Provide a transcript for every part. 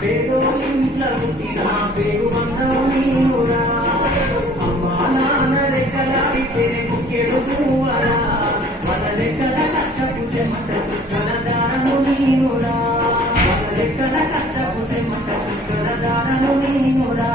పేరు ఇంట్లో పుట్టిన పేరు బంధం నీవురా అమ్మా నాన్న రెక్కలాడితే ముఖ్యుడు నువ్వరా వాళ్ళ రెక్కల కట్టపుతే మట చుక్కలదారను నీవురా వాళ్ళ రెక్కల కట్టపుతే మట చుక్కలదారను నీవురా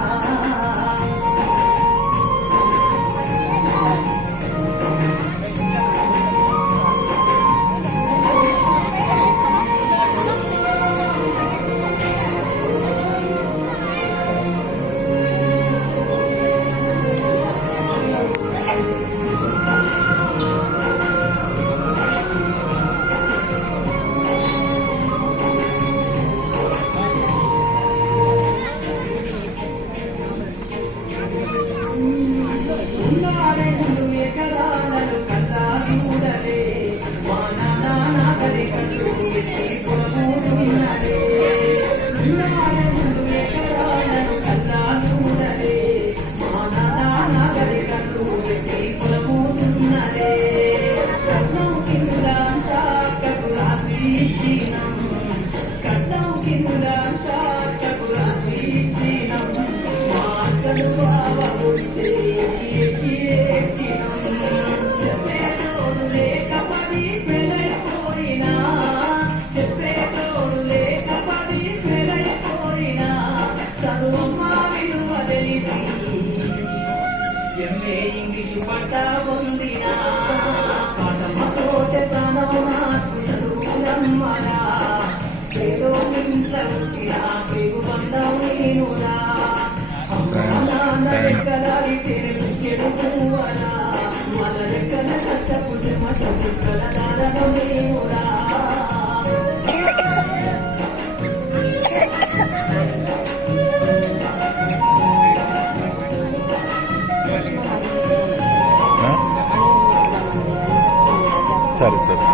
ఇంగ్లీషు పట్ట పొందిన పాఠమతోటే తనమ్మరా పేరు ఇంట్లో వచ్చిన పేరు బంధం నేనురా నాన్న రెక్కలాడితే చెడుకువరా మన రెక్కల కష్టపుట్టే మత చుక్కల దారను నేనురా సరే సరే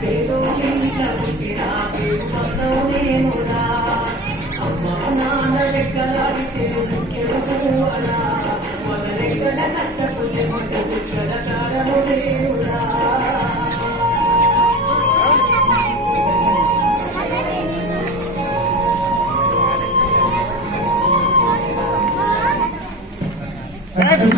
పేరు ఇంట్లో పుట్టిన పేరు బంధం నేనురా అమ్మా నాన్న రెక్కలాడితే